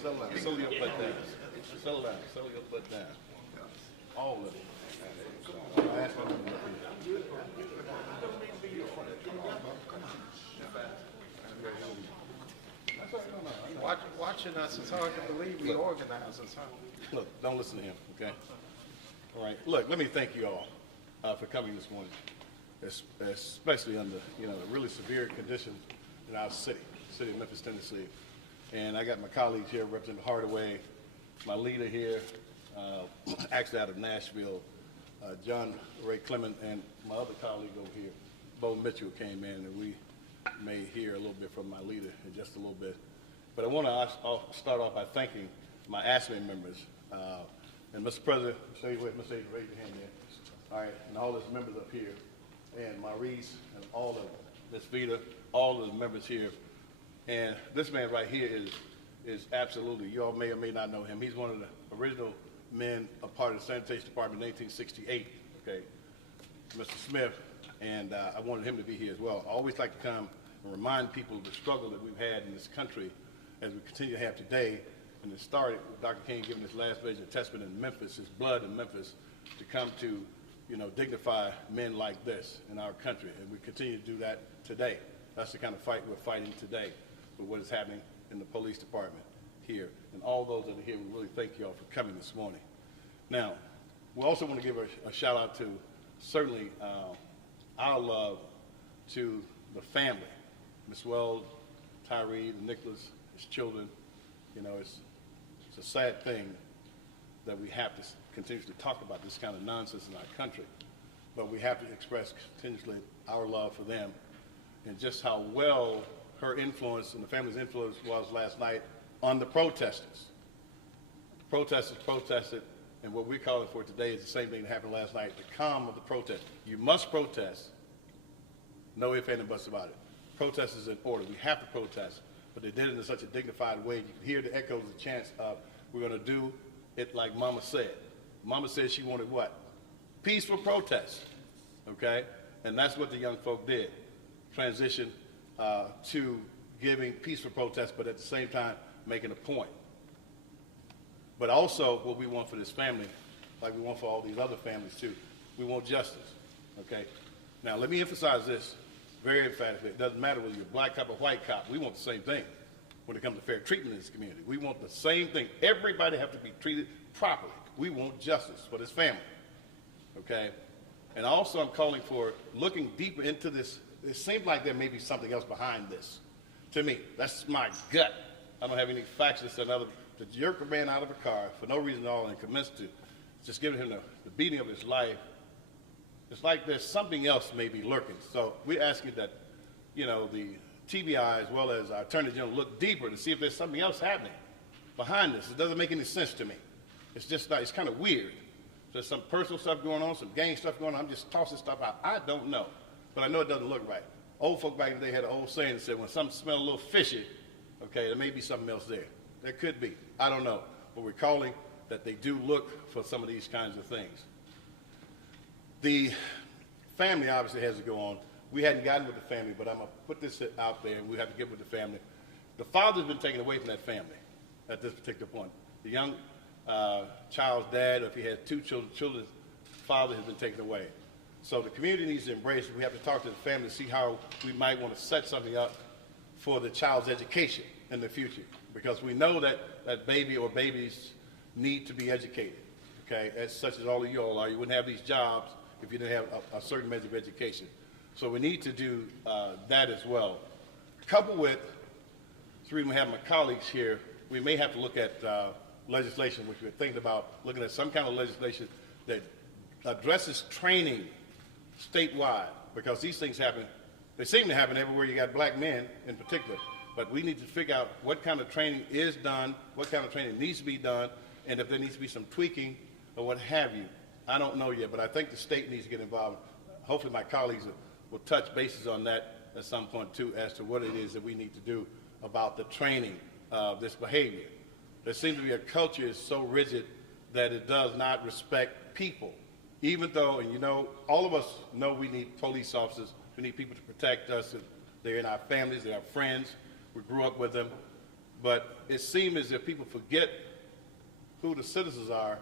Settle down. Settle your butt down. Settle down. Settle your butt down. All of it. I asked my woman up here. Watching us, it's hard to believe we organize us, huh? Look, don't listen to him, okay? All right. Look, let me thank you all for coming this morning, especially under, really severe conditions in our city of Memphis, Tennessee. And I got my colleagues here representing Hardaway, my leader here, actually out of Nashville, John Ray Clemmons, and my other colleague over here, Bo Mitchell, came in, and we may hear a little bit from my leader in just a little bit. But I want to start off by thanking my AFSCME members. And Mr. President, Mr. Age, raise your hand there. All right, and all those members up here, and Maurice, and all of Ms. Vita, all of the members here. And this man right here is absolutely, you all may or may not know him. He's one of the original men, a part of the sanitation department in 1868, okay, Mr. Smith, and I wanted him to be here as well. I always like to come and remind people of the struggle that we've had in this country as we continue to have today. And it started with Dr. King giving his last vision of testament in Memphis, his blood in Memphis, to come to, dignify men like this in our country. And we continue to do that today. That's the kind of fight we're fighting today with what is happening in the police department here. And all those that are here, we really thank you all for coming this morning. Now, we also want to give a shout out to certainly our love to the family, Ms. Wells, Tyre Nichols, his children. It's a sad thing that we have to continuously talk about this kind of nonsense in our country, but we have to express continuously our love for them and just how well her influence and the family's influence was last night on the protesters. The protesters protested, and what we're calling for today is the same thing that happened last night, the calm of the protest. You must protest, no ifs, ands, and buts about it. Protest is in order. We have to protest. But they did it in such a dignified way. You can hear the echoes, the chants of, we're going to do it like Mama said. Mama said she wanted what? Peaceful protest, okay? And that's what the young folk did, transition to giving peaceful protest, but at the same time making a point. But also what we want for this family, like we want for all these other families too, we want justice, okay? Now let me emphasize this. Very emphatically, it doesn't matter whether you're a black cop or white cop. We want the same thing when it comes to fair treatment in this community. We want the same thing. Everybody have to be treated properly. We want justice for this family, okay? And also I'm calling for looking deeper into this. It seems like there may be something else behind this. To me, that's my gut. I don't have any facts to say another. To jerk a man out of a car for no reason at all and commence to just giving him the beating of his life, it's like there's something else maybe lurking. So we're asking that, the TBI as well as our Attorney General look deeper to see if there's something else happening behind this. It doesn't make any sense to me. It's just not, it's kind of weird. There's some personal stuff going on, some gang stuff going on. I'm just tossing stuff out. I don't know, but I know it doesn't look right. Old folk back in the day had an old saying that said, when something smells a little fishy, okay, there may be something else there. There could be. I don't know. But we're calling that they do look for some of these kinds of things. The family obviously has to go on. We hadn't gotten with the family, but I'm going to put this out there, and we have to get with the family. The father's been taken away from that family at this particular point. The young child's dad, or if he has two children's father has been taken away. So the community needs to embrace it. We have to talk to the family to see how we might want to set something up for the child's education in the future, because we know that that baby or babies need to be educated, okay, as such as all of you all are. You wouldn't have these jobs if you didn't have a certain measure of education. So we need to do that as well. Coupled with, the reason we have my colleagues here, we may have to look at legislation, which we're thinking about looking at some kind of legislation that addresses training statewide, because these things happen, they seem to happen everywhere you got black men in particular, but we need to figure out what kind of training is done, what kind of training needs to be done, and if there needs to be some tweaking or what have you. I don't know yet, but I think the state needs to get involved. Hopefully my colleagues will touch bases on that at some point too, as to what it is that we need to do about the training of this behavior. There seems to be a culture that's so rigid that it does not respect people, even though, and you know, all of us know we need police officers, we need people to protect us. They're in our families, they're our friends, we grew up with them, But it seems as if people forget who the citizens are,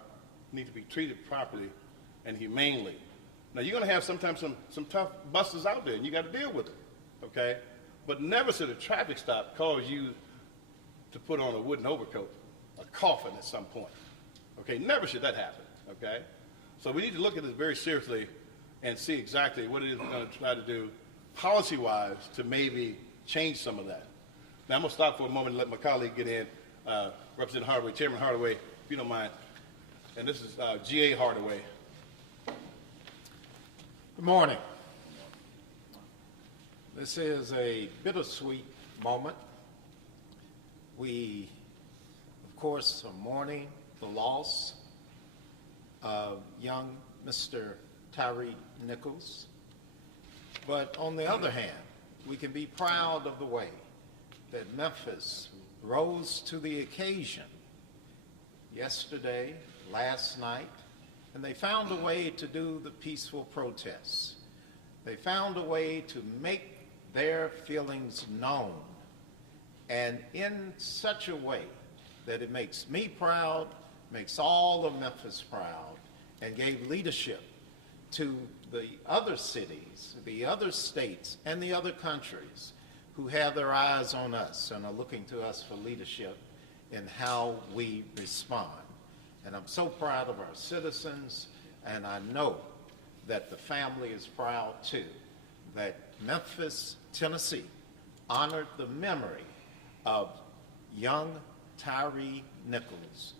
need to be treated properly and humanely. Now, you're going to have sometimes some tough busters out there, and you got to deal with them, okay? But never should a traffic stop cause you to put on a wooden overcoat, a coffin at some point, okay? Never should that happen, okay? So we need to look at this very seriously and see exactly what it is we're going to try to do policy-wise to maybe change some of that. Now, I'm going to stop for a moment and let my colleague get in, Representative Hardaway, Chairman Hardaway, if you don't mind. And this is G.A. Hardaway. Good morning. This is a bittersweet moment. We, of course, are mourning the loss of young Mr. Tyre Nichols. But on the other hand, we can be proud of the way that Memphis rose to the occasion yesterday, last night, and they found a way to do the peaceful protests. They found a way to make their feelings known, and in such a way that it makes me proud, makes all of Memphis proud, and gave leadership to the other cities, the other states, and the other countries who have their eyes on us and are looking to us for leadership in how we respond. And I'm so proud of our citizens, and I know that the family is proud too, that Memphis, Tennessee honored the memory of young Tyre Nichols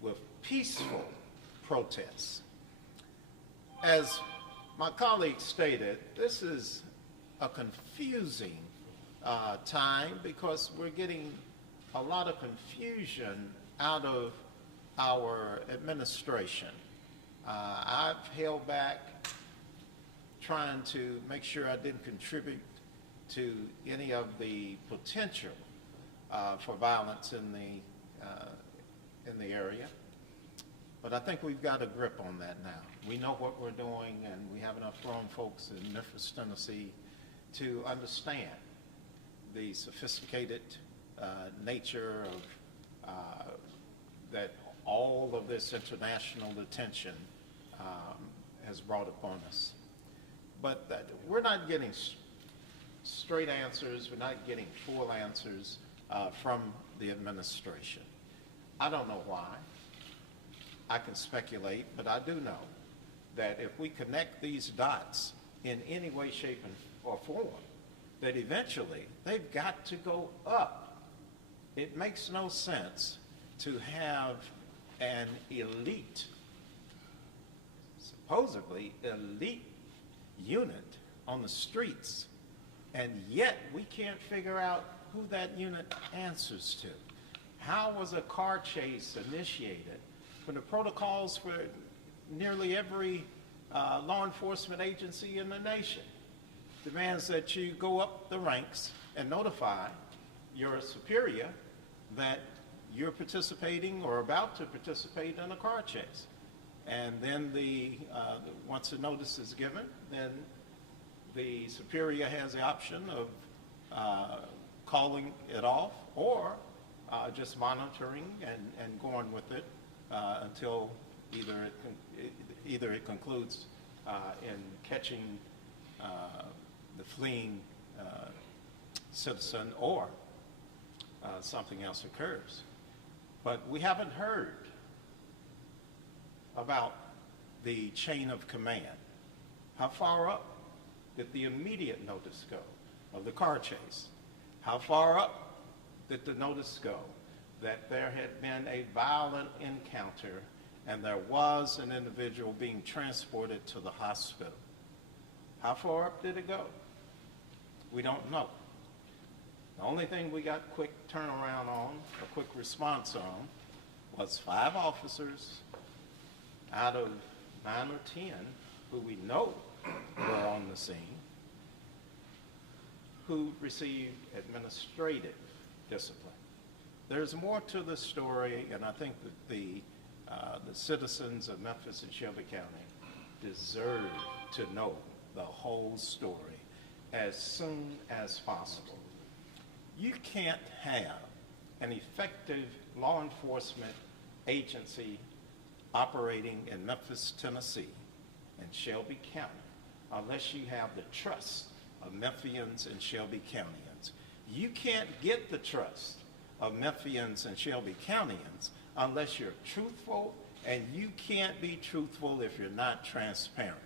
with peaceful protests. As my colleague stated, this is a confusing time because we're getting a lot of confusion out of our administration. I've held back trying to make sure I didn't contribute to any of the potential for violence in the area. But I think we've got a grip on that now. We know what we're doing, and we have enough grown folks in Memphis, Tennessee to understand the sophisticated nature of that all of this international attention has brought upon us. But we're not getting straight answers, we're not getting full answers from the administration. I don't know why. I can speculate, but I do know that if we connect these dots in any way, shape, or form, that eventually they've got to go up. It makes no sense to have an elite, supposedly elite unit on the streets, and yet we can't figure out who that unit answers to. How was a car chase initiated when the protocols for nearly every law enforcement agency in the nation demands that you go up the ranks and notify your superior that you're participating or about to participate in a car chase. And then once the notice is given, then the superior has the option of calling it off or just monitoring and going with it until either it concludes in catching the fleeing citizen or something else occurs. But we haven't heard about the chain of command. How far up did the immediate notice go of the car chase? How far up did the notice go that there had been a violent encounter and there was an individual being transported to the hospital? How far up did it go? We don't know. The only thing we got quick turnaround on, a quick response on, was 5 officers out of 9 or 10 who we know were on the scene who received administrative discipline. There's more to the story, and I think that the citizens of Memphis and Shelby County deserve to know the whole story as soon as possible. You can't have an effective law enforcement agency operating in Memphis, Tennessee, and Shelby County, unless you have the trust of Memphians and Shelby Countyans. You can't get the trust of Memphians and Shelby Countyans unless you're truthful, and you can't be truthful if you're not transparent.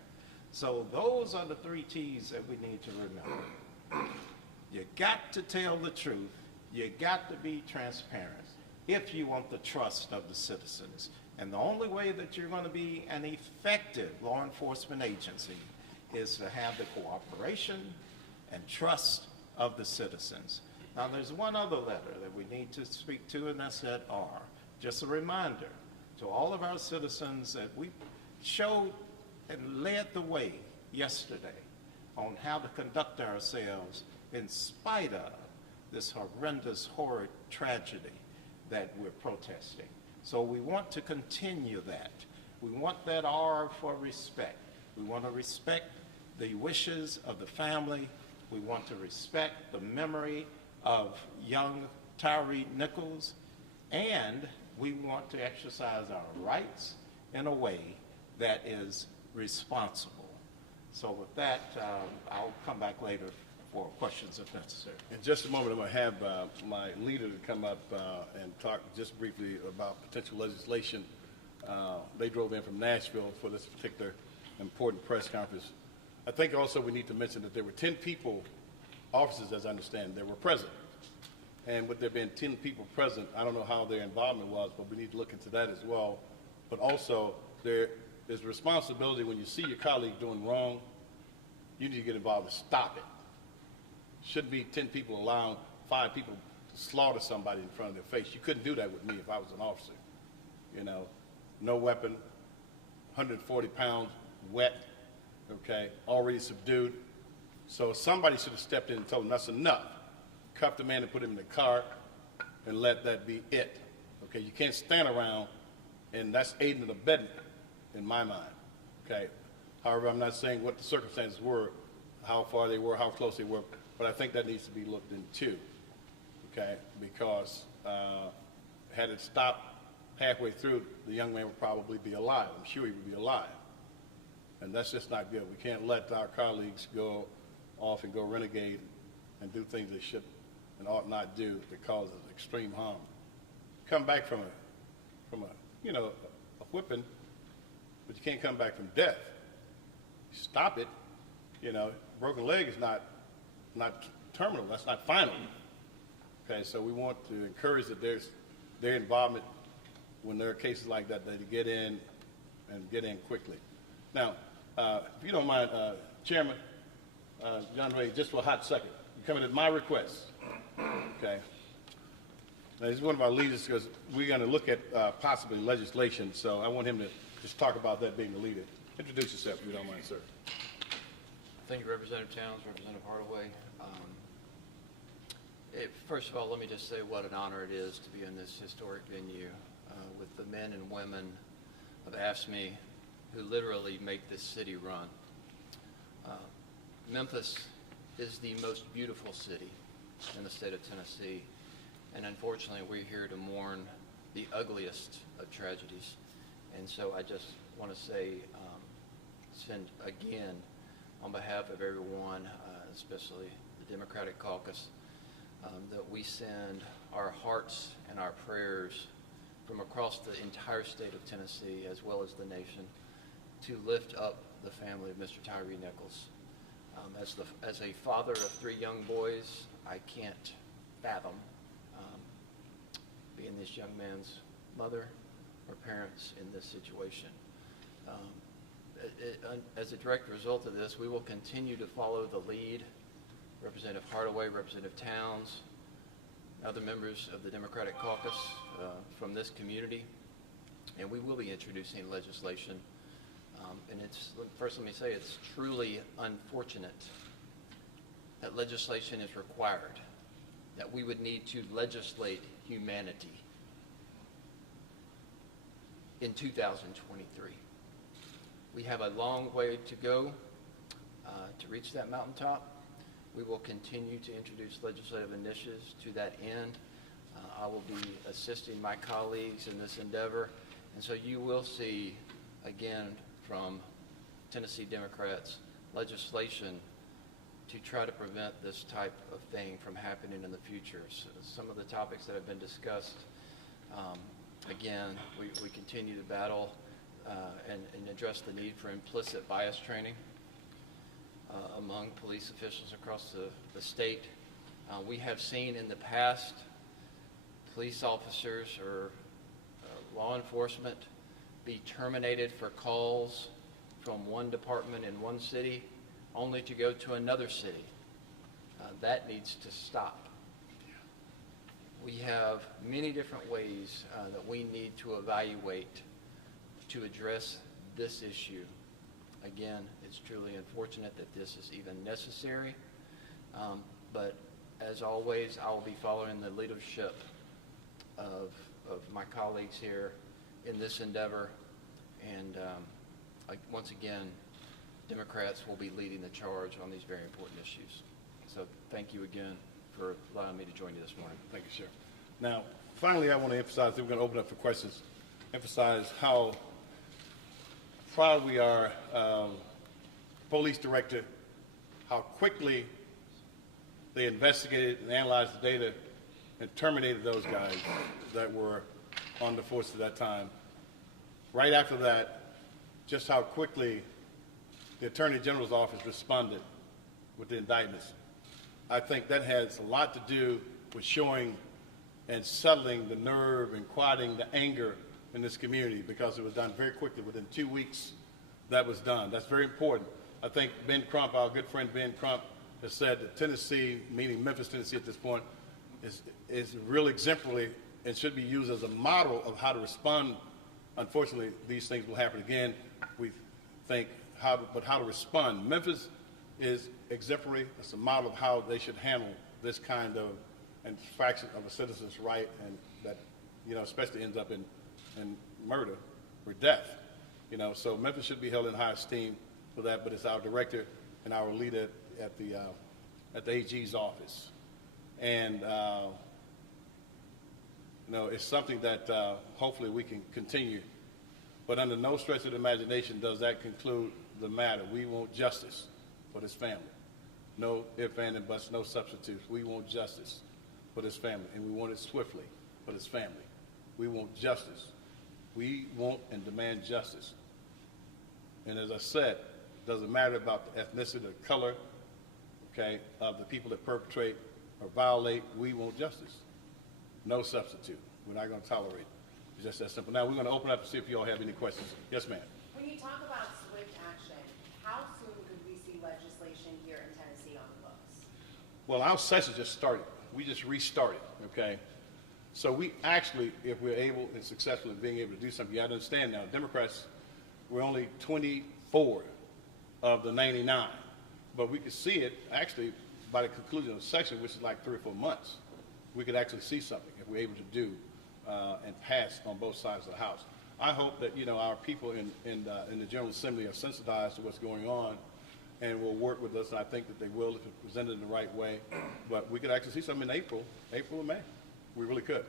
So those are the 3 T's that we need to remember. You got to tell the truth. You got to be transparent if you want the trust of the citizens. And the only way that you're going to be an effective law enforcement agency is to have the cooperation and trust of the citizens. Now, there's one other letter that we need to speak to, and that's that R. Just a reminder to all of our citizens that we showed and led the way yesterday on how to conduct ourselves in spite of this horrendous, horrid tragedy that we're protesting. So we want to continue that. We want that R for respect. We want to respect the wishes of the family. We want to respect the memory of young Tyre Nichols, and we want to exercise our rights in a way that is responsible. So with that, I'll come back later for questions if necessary. In just a moment, I'm going to have my leader to come up and talk just briefly about potential legislation. They drove in from Nashville for this particular important press conference. I think also we need to mention that there were 10 people, officers as I understand, that were present. And with there being 10 people present, I don't know how their involvement was, but we need to look into that as well. But also, there is responsibility when you see your colleague doing wrong, you need to get involved and stop it. Shouldn't be 10 people allowing 5 people to slaughter somebody in front of their face. You couldn't do that with me if I was an officer. You know, no weapon, 140 pounds, wet, okay, already subdued. So somebody should have stepped in and told him that's enough. Cuff the man and put him in the car and let that be it. Okay, you can't stand around, and that's aiding and abetting in my mind. Okay, however, I'm not saying what the circumstances were, how far they were, how close they were, but I think that needs to be looked into. Okay, because had it stopped halfway through, the young man would probably be alive. I'm sure he would be alive, and that's just not good. We can't let our colleagues go off and go renegade and do things they should and ought not do that causes extreme harm. Come back from a you know, a whipping, but you can't come back from death. Stop it. You know, broken leg is not terminal. That's not final. Okay, so we want to encourage that there's their involvement when there are cases like that, they get in and get in quickly. Now, if you don't mind, Chairman, John Ray, just for a hot second, you're coming at my request. Okay. Now, he's one of our leaders because we're going to look at possibly legislation, so I want him to just talk about that being the leader. Introduce yourself, if you don't mind, sir. Thank you, Representative Towns, Representative Hardaway. First of all, let me just say what an honor it is to be in this historic venue with the men and women of AFSCME who literally make this city run. Memphis is the most beautiful city in the state of Tennessee, and unfortunately we're here to mourn the ugliest of tragedies. And so I just want to say, send again, on behalf of everyone, especially the Democratic Caucus, that we send our hearts and our prayers from across the entire state of Tennessee, as well as the nation, to lift up the family of Mr. Tyre Nichols. As a father of 3 young boys, I can't fathom being this young man's mother or parents in this situation. As a direct result of this, we will continue to follow the lead. Representative Hardaway, Representative Towns, other members of the Democratic Caucus from this community, and we will be introducing legislation. And first let me say, it's truly unfortunate that legislation is required, that we would need to legislate humanity in 2023. We have a long way to go to reach that mountaintop. We will continue to introduce legislative initiatives to that end. I will be assisting my colleagues in this endeavor. And so you will see, again, from Tennessee Democrats, legislation to try to prevent this type of thing from happening in the future. So some of the topics that have been discussed, again, we continue to battle and address the need for implicit bias training among police officials across the state. We have seen in the past police officers or law enforcement be terminated for calls from one department in one city only to go to another city. That needs to stop. We have many different ways that we need to evaluate to address this issue. Again, it's truly unfortunate that this is even necessary, but as always, I will be following the leadership of my colleagues here in this endeavor, and once again, Democrats will be leading the charge on these very important issues. So thank you again for allowing me to join you this morning. Thank you, Sheriff. Now, finally, I want to emphasize that we're going to open up for questions, emphasize how proud we are, police director, how quickly they investigated and analyzed the data and terminated those guys that were on the force at that time. Right after that, just how quickly the Attorney General's office responded with the indictments. I think that has a lot to do with showing and settling the nerve and quieting the anger in this community, because it was done very quickly. Within 2 weeks, that was done. That's very important. I think Ben Crump, our good friend Ben Crump, has said that Tennessee, meaning Memphis, Tennessee at this point, is really exemplary and should be used as a model of how to respond. Unfortunately, these things will happen again. We think how to respond. Memphis is exemplary. It's a model of how they should handle this kind of infraction of a citizen's right, and that, especially ends up in murder or death. So Memphis should be held in high esteem for that, but it's our director and our leader at the AG's office. And, it's something that hopefully we can continue. But under no stretch of the imagination does that conclude the matter. We want justice for this family. No ifs, ands, and buts, no substitutes. We want justice for this family, and we want it swiftly for this family. We want justice. We want and demand justice. And as I said, it doesn't matter about the ethnicity or color, of the people that perpetrate or violate. We want justice. No substitute. We're not going to tolerate it. It's just that simple. Now, we're going to open up to see if you all have any questions. Yes, ma'am. When you talk about swift action, how soon could we see legislation here in Tennessee on the books? Well, our session just started. We just restarted, So we actually, if we're able and successful in being able to do something, you have to understand now, Democrats, we're only 24 of the 99. But we could see it actually by the conclusion of the session, which is like 3 or 4 months. We could actually see something if we're able to do and pass on both sides of the House. I hope that, our people in the General Assembly are sensitized to what's going on and will work with us, and I think that they will if it's presented in the right way. But we could actually see something in April or May. We really could.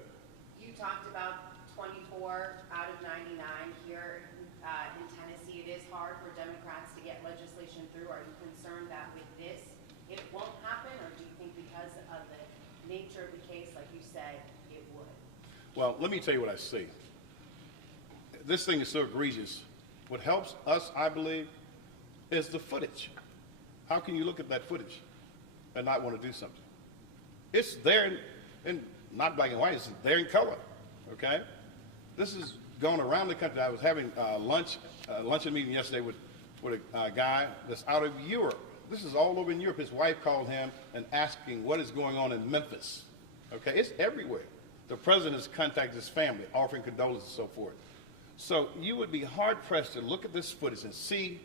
You talked about 24 out of 99 here in Tennessee. It is hard for Democrats to get legislation through. Are you concerned that with this it won't happen, or do you think because of the nature of the case, like you said, it would? Well, let me tell you what I see. This thing is so egregious. What helps us, I believe, is the footage. How can you look at that footage and not want to do something? It's there in not black and white, it's there in color, This is going around the country. I was having luncheon meeting yesterday with a guy that's out of Europe. This is all over in Europe. His wife called him and asking what is going on in Memphis, It's everywhere. The president has contacted his family, offering condolences and so forth. So you would be hard-pressed to look at this footage and see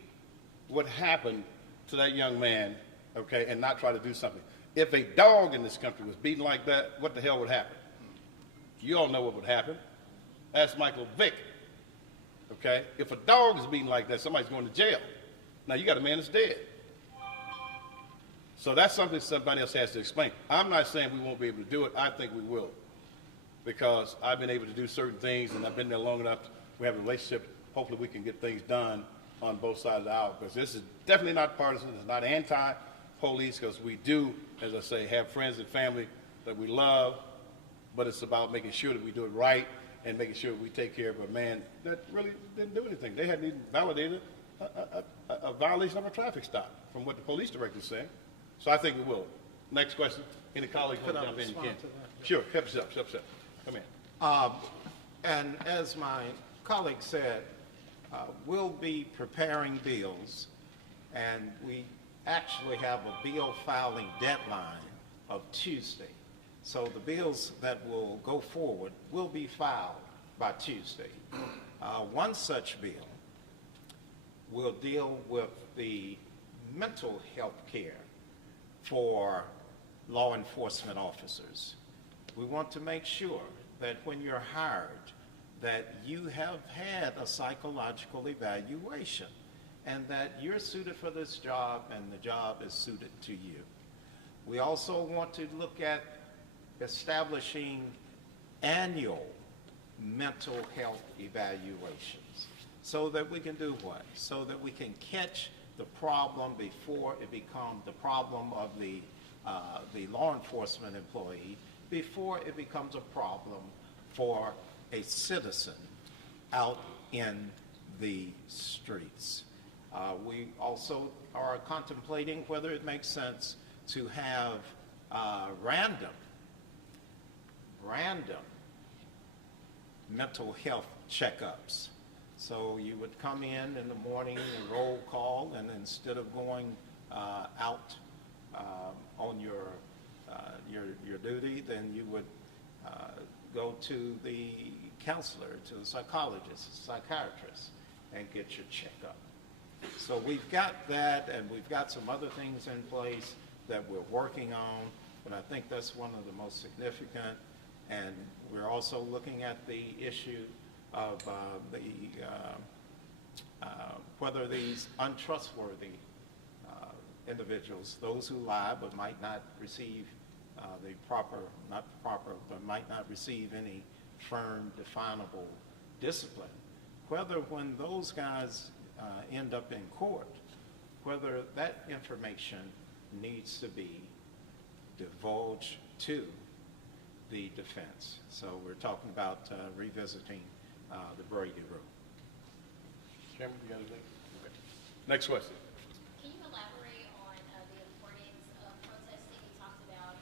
what happened to that young man, and not try to do something. If a dog in this country was beaten like that, what the hell would happen? You all know what would happen. Ask Michael Vick, If a dog is beaten like that, somebody's going to jail. Now, you got a man that's dead. So that's something somebody else has to explain. I'm not saying we won't be able to do it. I think we will. because I've been able to do certain things and I've been there long enough. We have a relationship. Hopefully we can get things done on both sides of the aisle, because this is definitely not partisan. It's not anti-police, because we do, as I say, have friends and family that we love, but it's about making sure that we do it right and making sure we take care of a man that really didn't do anything. They hadn't even validated a violation of a traffic stop from what the police director is saying. So I think we will. Next question. Any colleagues want to jump in? You can. Sure. Help yourself. Come in. And as my colleague said, we'll be preparing bills, and we actually have a bill filing deadline of Tuesday. So the bills that will go forward will be filed by Tuesday. One such bill will deal with the mental health care for law enforcement officers. We want to make sure that when you're hired, that you have had a psychological evaluation and that you're suited for this job and the job is suited to you. We also want to look at establishing annual mental health evaluations so that we can do what? So that we can catch the problem before it becomes the problem of the law enforcement employee, before it becomes a problem for a citizen out in the streets. We also are contemplating whether it makes sense to have random mental health checkups. So you would come in the morning and roll call, and instead of going out on your duty, then you would go to the counselor, to the psychologist, psychiatrist, and get your checkup. So we've got that, and we've got some other things in place that we're working on, but I think that's one of the most significant. And we're also looking at the issue of whether these untrustworthy individuals, those who lie but might not receive but might not receive any firm, definable discipline, whether when those guys end up in court, whether that information needs to be divulged to the defense. So we're talking about revisiting the Brady rule. Chairman, you got anything? Okay. Next question. Can you elaborate on the importance of protesting? You talked about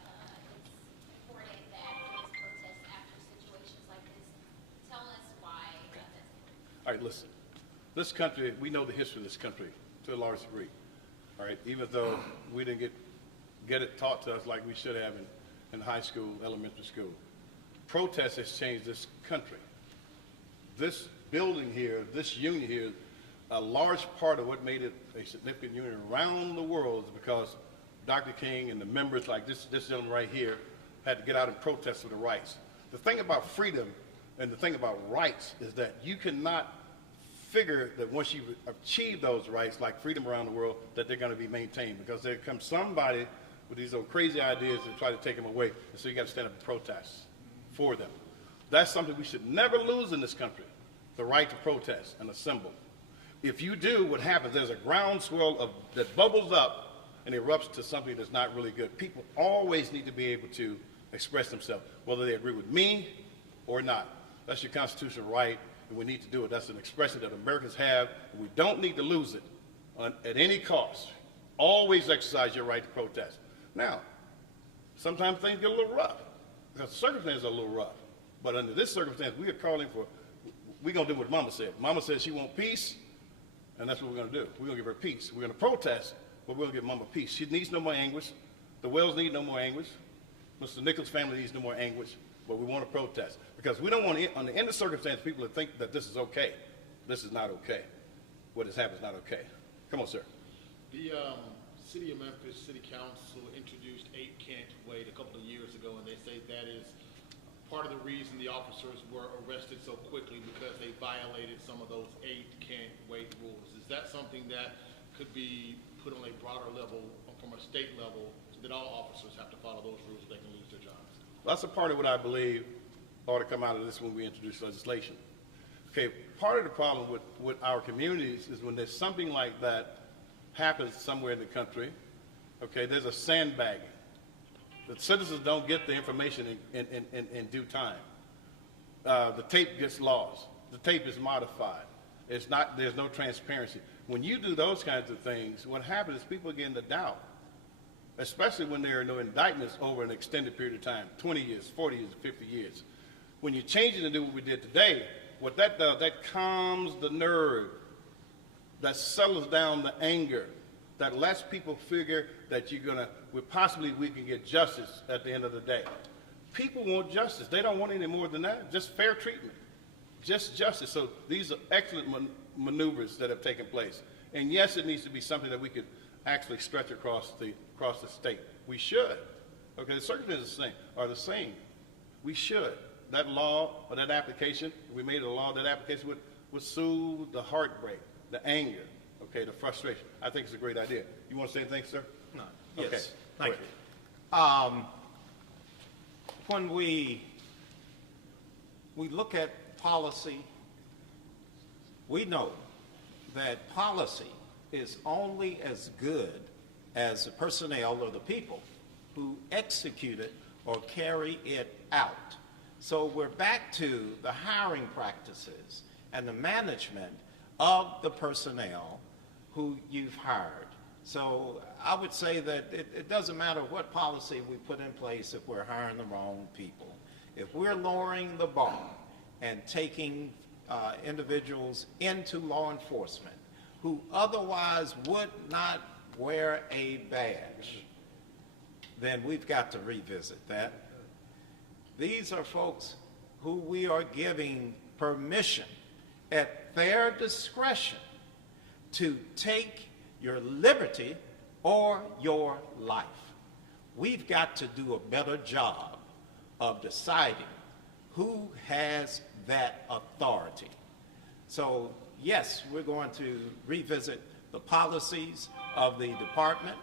it's important that police protest after situations like this. Tell us why that's important. All right, listen. This country, we know the history of this country to a large degree. All right, even though we didn't get it taught to us like we should have in high school, elementary school. Protest has changed this country. This building here, this union here, a large part of what made it a significant union around the world is because Dr. King and the members like this gentleman right here had to get out and protest for the rights. The thing about freedom and the thing about rights is that you cannot figure that once you've achieved those rights, like freedom around the world, that they're going to be maintained, because there comes somebody with these old crazy ideas and try to take them away, and so you got to stand up and protest for them. That's something we should never lose in this country, the right to protest and assemble. If you do, what happens, there's a groundswell that bubbles up and erupts to something that's not really good. People always need to be able to express themselves, whether they agree with me or not. That's your constitutional right, and we need to do it. That's an expression that Americans have, and we don't need to lose it at any cost. Always exercise your right to protest. Now, sometimes things get a little rough, because the circumstances are a little rough. But under this circumstance, we are calling for, we're going to do what Mama said. Mama said she wants peace, and that's what we're going to do. We're going to give her peace. We're going to protest, but we're going to give Mama peace. She needs no more anguish. The Wells need no more anguish. Mr. Nichols' family needs no more anguish, but we want to protest. Because we don't want, under any circumstance, people to think that this is okay. This is not okay. What has happened is not okay. Come on, sir. The City of Memphis City Council introduced 8 can't wait a couple of years ago, and they say that is part of the reason the officers were arrested so quickly, because they violated some of those 8 can't wait rules. Is that something that could be put on a broader level, from a state level, so that all officers have to follow those rules so they can lose their jobs? That's a part of what I believe ought to come out of this when we introduce legislation. Okay, part of the problem with our communities is when there's something like that happens somewhere in the country, okay, there's a sandbagging. The citizens don't get the information in due time. The tape gets lost. The tape is modified. There's no transparency. When you do those kinds of things, what happens is people begin to doubt, especially when there are no indictments over an extended period of time, 20 years, 40 years, 50 years. When you change it and do what we did today, what that does, that calms the nerve, that settles down the anger, that lets people figure that we can get justice at the end of the day. People want justice. They don't want any more than that, just fair treatment, just justice. So these are excellent maneuvers that have taken place. And yes, it needs to be something that we could actually stretch across the state. We should. Okay, the circumstances are the same. We should. That law or that application, we made a law, that application would soothe the heartbreak, the anger, okay, the frustration. I think it's a great idea. You want to say anything, sir? No. Okay. Yes, thank Go ahead. you. When we look at policy, we know that policy is only as good as the personnel or the people who execute it or carry it out. So we're back to the hiring practices and the management of the personnel who you've hired. So I would say that it doesn't matter what policy we put in place if we're hiring the wrong people. If we're lowering the bar and taking individuals into law enforcement who otherwise would not wear a badge, then we've got to revisit that. These are folks who we are giving permission at their discretion to take your liberty or your life. We've got to do a better job of deciding who has that authority. So yes, we're going to revisit the policies of the department.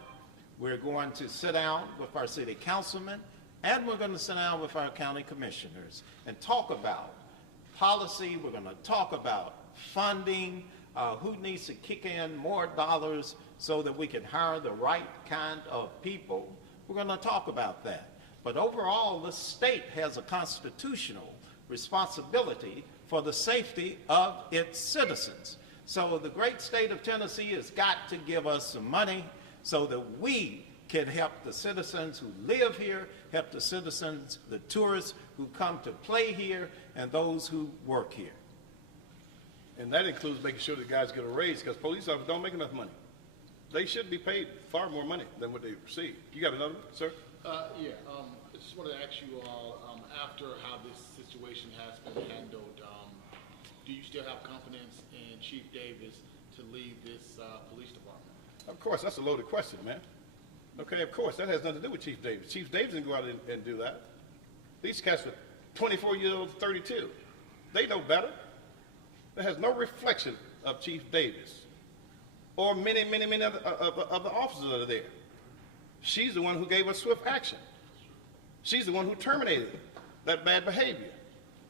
We're going to sit down with our city councilmen, and we're going to sit down with our county commissioners and talk about policy. We're going to talk about funding, who needs to kick in more dollars so that we can hire the right kind of people. We're going to talk about that. But overall, the state has a constitutional responsibility for the safety of its citizens. So the great state of Tennessee has got to give us some money so that we can help the citizens who live here, help the citizens, the tourists who come to play here, and those who work here. And that includes making sure that guys get a raise, because police officers don't make enough money. They should be paid far more money than what they receive. You got another one, sir? Yeah, I just wanted to ask you all, after how this situation has been handled, do you still have confidence in Chief Davis to lead this police department? Of course, that's a loaded question, man. Okay, of course, that has nothing to do with Chief Davis. Chief Davis didn't go out and do that. These cats are 24 years old, 32. They know better. There has no reflection of Chief Davis or many other of the officers that are there. She's the one who gave us swift action. She's the one who terminated that bad behavior.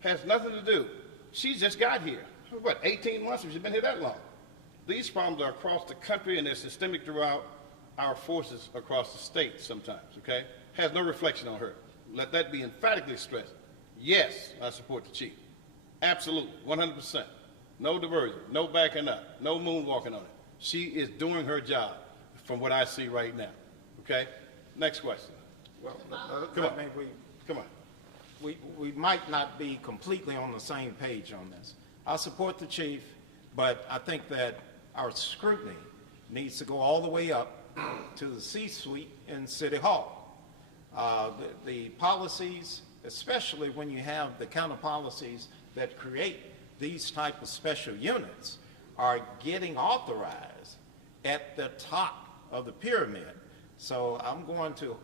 Has nothing to do. She just got here. What, 18 months? She's been here that long. These problems are across the country, and they're systemic throughout our forces across the state sometimes, okay? Has no reflection on her. Let that be emphatically stressed. Yes, I support the chief. Absolutely, 100%. No diversion, no backing up, no moonwalking on it. She is doing her job from what I see right now, okay? Next question. Well, Come on. Come on. We might not be completely on the same page on this. I support the chief, but I think that our scrutiny needs to go all the way up to the C-suite in City Hall. The policies, especially when you have the kind of policies that create these type of special units, are getting authorized at the top of the pyramid. So I'm going to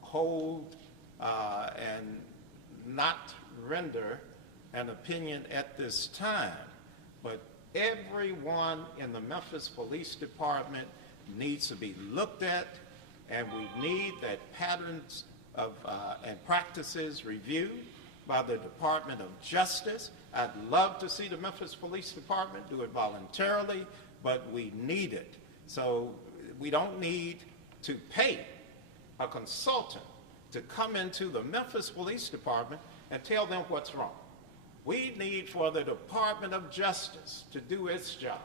hold and not render an opinion at this time, but everyone in the Memphis Police Department needs to be looked at, and we need that patterns of and practices reviewed. by the Department of Justice. I'd love to see the Memphis Police Department do it voluntarily, but we need it. So we don't need to pay a consultant to come into the Memphis Police Department and tell them what's wrong. We need for the Department of Justice to do its job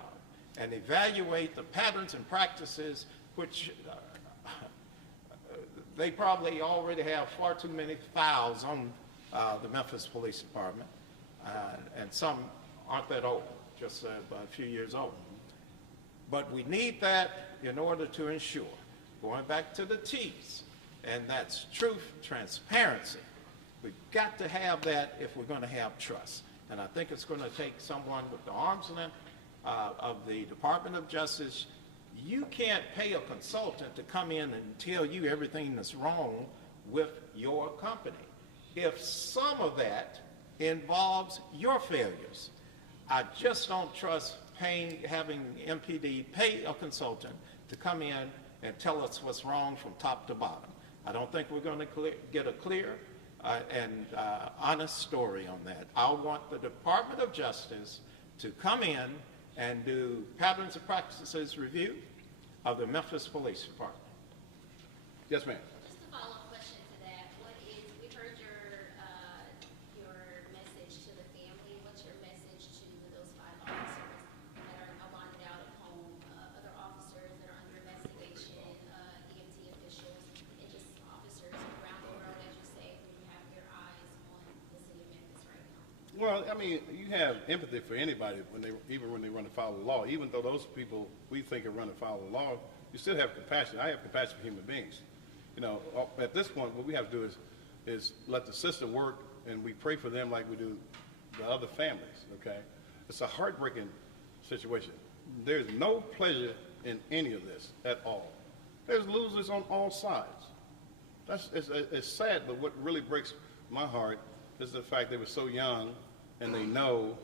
and evaluate the patterns and practices which they probably already have far too many files on the Memphis Police Department, and some aren't that old, just a few years old. But we need that in order to ensure, going back to the T's, and that's truth, transparency. We've got to have that if we're going to have trust. And I think it's going to take someone with the arm's length of the Department of Justice. You can't pay a consultant to come in and tell you everything that's wrong with your company. If some of that involves your failures, I just don't trust having MPD pay a consultant to come in and tell us what's wrong from top to bottom. I don't think we're going to get a clear and honest story on that. I want the Department of Justice to come in and do patterns and practices review of the Memphis Police Department. Yes, ma'am. Just a follow-up question to that. We heard your message to the family. What's your message to those 5 officers that are now bonded out at home, other officers that are under investigation, EMT officials, and just officers around the world, as you say, when you have your eyes on the city of Memphis right now? Well, I mean, you have empathy for anybody even when they run afoul of the law. Even though those people we think are running afoul of the law, you still have compassion. I have compassion for human beings. You know, at this point, what we have to do is let the system work, and we pray for them like we do the other families. Okay, it's a heartbreaking situation. There's no pleasure in any of this at all. There's losers on all sides. It's sad, but what really breaks my heart is the fact they were so young, and they know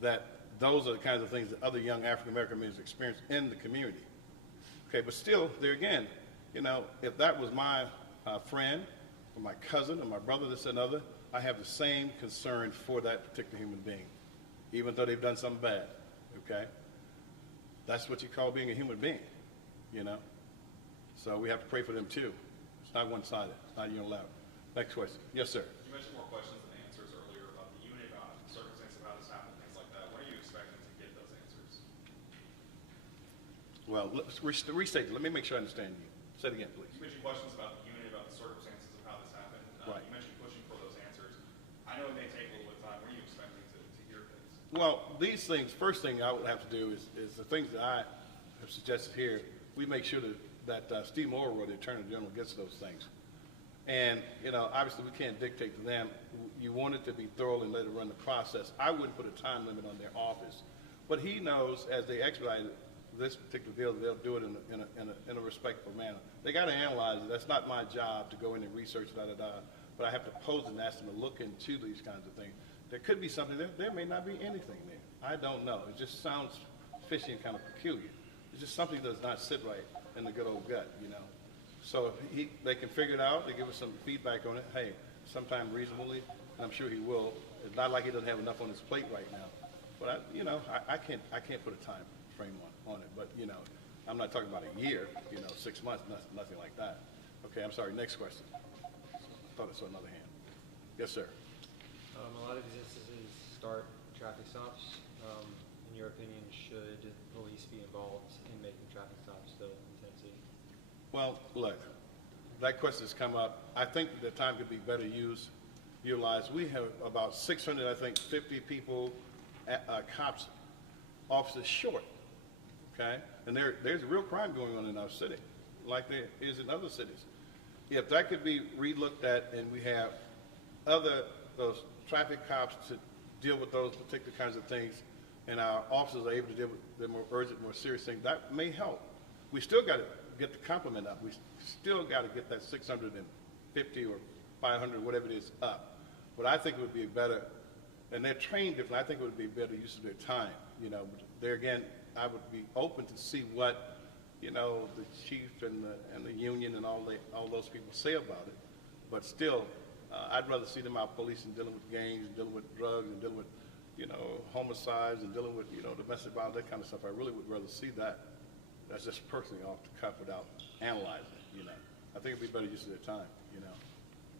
that those are the kinds of things that other young African-American men experience in the community. Okay, but still, there again, you know, if that was my friend or my cousin or my brother, this and other, I have the same concern for that particular human being, even though they've done something bad, okay? That's what you call being a human being, you know? So we have to pray for them too. It's not one-sided, it's not unilateral. Next question. Yes, sir. You mentioned more questions than answers earlier about the unit, about the circumstances of how this happened, things like that. When are you expecting to get those answers? Well, let's restate it. Let me make sure I understand you. Say it again, please. You mentioned questions about the unit, about the circumstances of how this happened. Right. You mentioned pushing for those answers. I know it may take a little bit of time. When are you expecting to hear things? Well, these things, first thing I would have to do is the things that I have suggested here, we make sure that Steve Morrow, the Attorney General, gets those things. And, you know, obviously we can't dictate to them. You want it to be thorough and let it run the process. I wouldn't put a time limit on their office. But he knows as they expedite this particular deal, they'll do it in a respectful manner. They got to analyze it. That's not my job to go in and research, but I have to pose and ask them to look into these kinds of things. There could be something there. There may not be anything there. I don't know. It just sounds fishy and kind of peculiar. It's just something that does not sit right in the good old gut, you know. So they can figure it out. They give us some feedback on it. Hey, sometime reasonably, and I'm sure he will. It's not like he doesn't have enough on his plate right now. But I can't put a time frame on it. But you know, I'm not talking about a year. You know, 6 months, nothing like that. Okay, I'm sorry. Next question. I thought I saw another hand. Yes, sir. A lot of these instances start traffic stops. In your opinion, should police be involved in making traffic stops still in Tennessee? Well, look, that question has come up. I think the time could be better utilized. We have about 600, I think, 50 people, cops, officers short, okay? And there's real crime going on in our city, like there is in other cities. If that could be relooked at and we have those traffic cops to deal with those particular kinds of things, and our officers are able to deal with the more urgent, more serious things, that may help. We still got to get the complement up. We still got to get that 650 or 500, whatever it is, up. But I think it would be better, and they're trained differently, I think it would be better use of their time. You know, but there again, I would be open to see what, you know, the chief and the union and all those people say about it. But still, I'd rather see them out policing, dealing with gangs, and dealing with drugs, and dealing with, homicides, and dealing with, domestic violence, that kind of stuff. I really would rather see that. That's just personally off the cuff without analyzing it, I think it'd be better use of their time,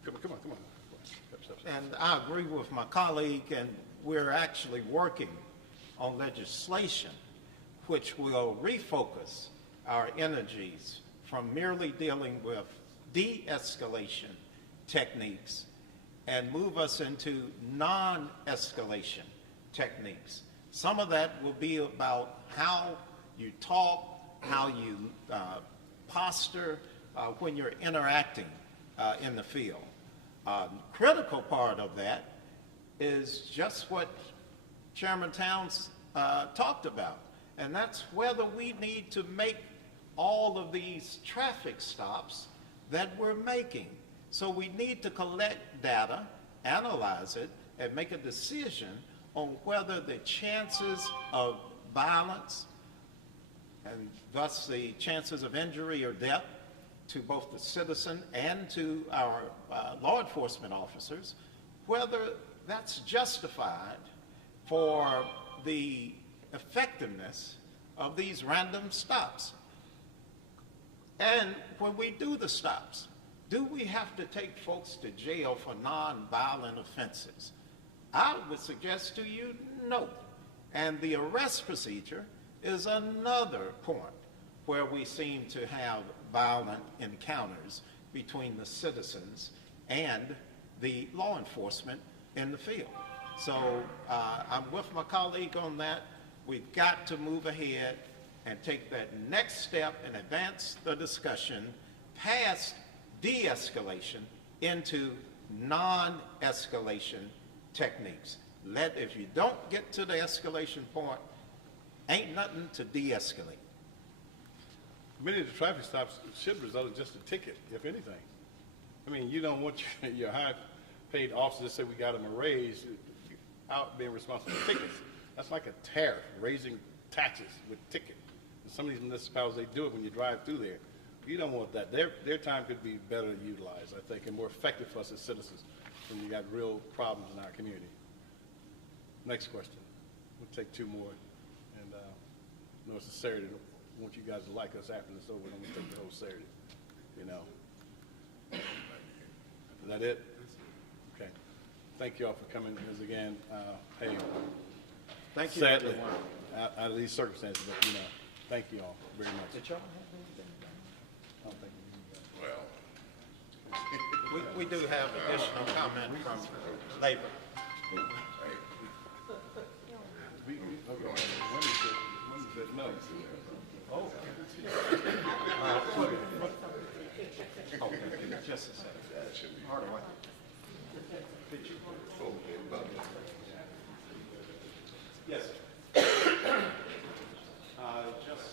Come on. Step. And I agree with my colleague, and we're actually working on legislation which will refocus our energies from merely dealing with de-escalation techniques and move us into non-escalation techniques. Some of that will be about how you talk, how you posture when you're interacting in the field. Critical part of that is just what Chairman Towns talked about, and that's whether we need to make all of these traffic stops that we're making. So we need to collect data, analyze it, and make a decision on whether the chances of violence and thus the chances of injury or death to both the citizen and to our law enforcement officers, whether that's justified for the effectiveness of these random stops. And when we do the stops, do we have to take folks to jail for non-violent offenses? I would suggest to you, no. And the arrest procedure is another point where we seem to have violent encounters between the citizens and the law enforcement in the field. So I'm with my colleague on that. We've got to move ahead and take that next step and advance the discussion past de-escalation into non-escalation techniques. If you don't get to the escalation point, ain't nothing to de-escalate. Many of the traffic stops should result in just a ticket, if anything. I mean, you don't want your high-paid officers to say we got them a raise out being responsible for tickets. That's like a tariff, raising taxes with ticket. And some of these municipalities, they do it when you drive through there. You don't want that. Their time could be better utilized, I think, and more effective for us as citizens when you got real problems in our community. Next question. We'll take two more. And I know it's a Saturday. I want you guys to like us after this over, and I'm going to take the whole Saturday, Is that it? Okay. Thank you all for coming. As again, hey, Thank you, sadly, everyone. out of these circumstances, but, thank you all very much. Did y'all have anything? I don't think we do that. We do have additional comment from labor. When is it? No. Oh. Okay, just a second. Hardaway. Did you want to? Yes. Just